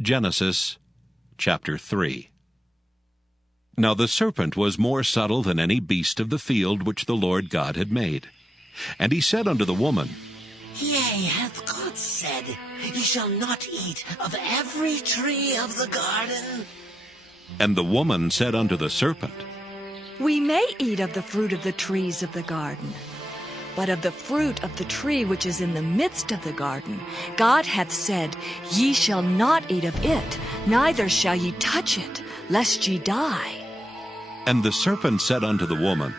Genesis chapter 3. Now the serpent was more subtle than any beast of the field which the Lord God had made. And he said unto the woman, Yea, hath God said, Ye shall not eat of every tree of the garden? And the woman said unto the serpent, We may eat of the fruit of the trees of the garden. But of the fruit of the tree which is in the midst of the garden, God hath said, Ye shall not eat of it, neither shall ye touch it, lest ye die. And the serpent said unto the woman,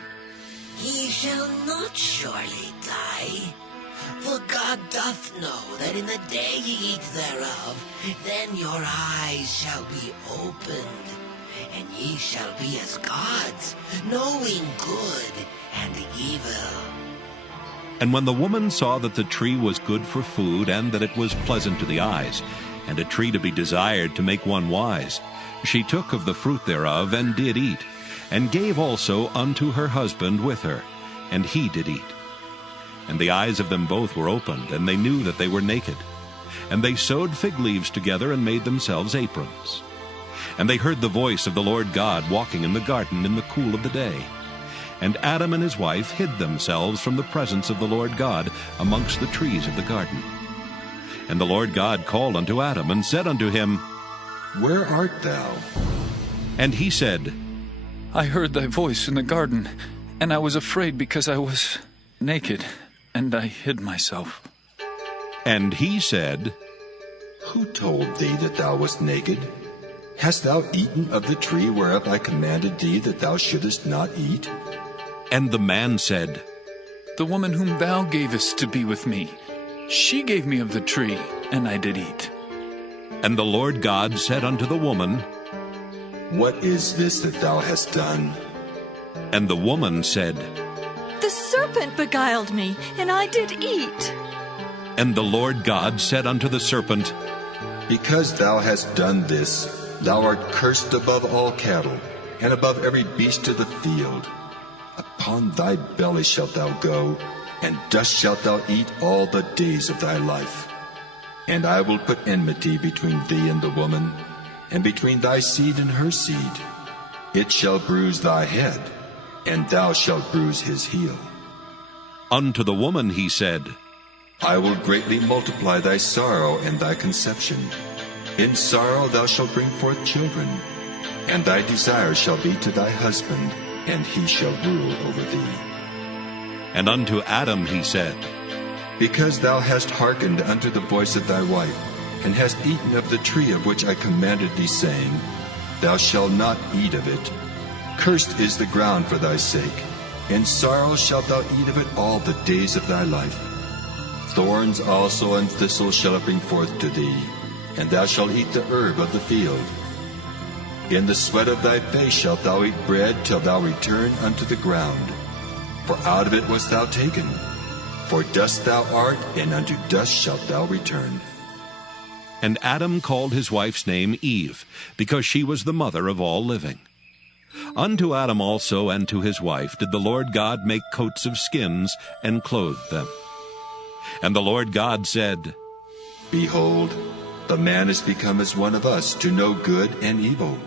Ye shall not surely die. For God doth know that in the day ye eat thereof, then your eyes shall be opened, and ye shall be as gods, knowing good and evil. And when the woman saw that the tree was good for food, and that it was pleasant to the eyes, and a tree to be desired to make one wise, she took of the fruit thereof, and did eat, and gave also unto her husband with her, and he did eat. And the eyes of them both were opened, and they knew that they were naked. And they sewed fig leaves together, and made themselves aprons. And they heard the voice of the Lord God walking in the garden in the cool of the day. And Adam and his wife hid themselves from the presence of the Lord God amongst the trees of the garden. And the Lord God called unto Adam, and said unto him, Where art thou? And he said, I heard thy voice in the garden, and I was afraid because I was naked, and I hid myself. And he said, Who told thee that thou wast naked? Hast thou eaten of the tree whereof I commanded thee that thou shouldest not eat? And the man said, The woman whom thou gavest to be with me, she gave me of the tree, and I did eat. And the Lord God said unto the woman, What is this that thou hast done? And the woman said, The serpent beguiled me, and I did eat. And the Lord God said unto the serpent, Because thou hast done this, thou art cursed above all cattle, and above every beast of the field. Upon thy belly shalt thou go, and dust shalt thou eat all the days of thy life. And I will put enmity between thee and the woman, and between thy seed and her seed. It shall bruise thy head, and thou shalt bruise his heel. Unto the woman he said, I will greatly multiply thy sorrow and thy conception. In sorrow thou shalt bring forth children, and thy desire shall be to thy husband, and he shall rule over thee. And unto Adam he said, Because thou hast hearkened unto the voice of thy wife, and hast eaten of the tree of which I commanded thee, saying, Thou shalt not eat of it. Cursed is the ground for thy sake. In sorrow shalt thou eat of it all the days of thy life. Thorns also and thistles shall it bring forth to thee, and thou shalt eat the herb of the field. In the sweat of thy face shalt thou eat bread till thou return unto the ground. For out of it wast thou taken. For dust thou art, and unto dust shalt thou return. And Adam called his wife's name Eve, because she was the mother of all living. Unto Adam also and to his wife did the Lord God make coats of skins, and clothed them. And the Lord God said, Behold, the man is become as one of us, to know good and evil.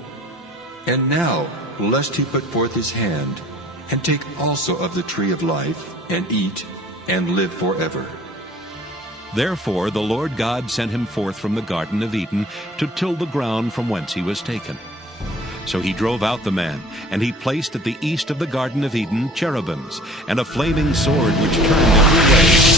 And now, lest he put forth his hand, and take also of the tree of life, and eat, and live forever. Therefore the Lord God sent him forth from the Garden of Eden to till the ground from whence he was taken. So he drove out the man, and he placed at the east of the Garden of Eden cherubims, and a flaming sword which turned every way,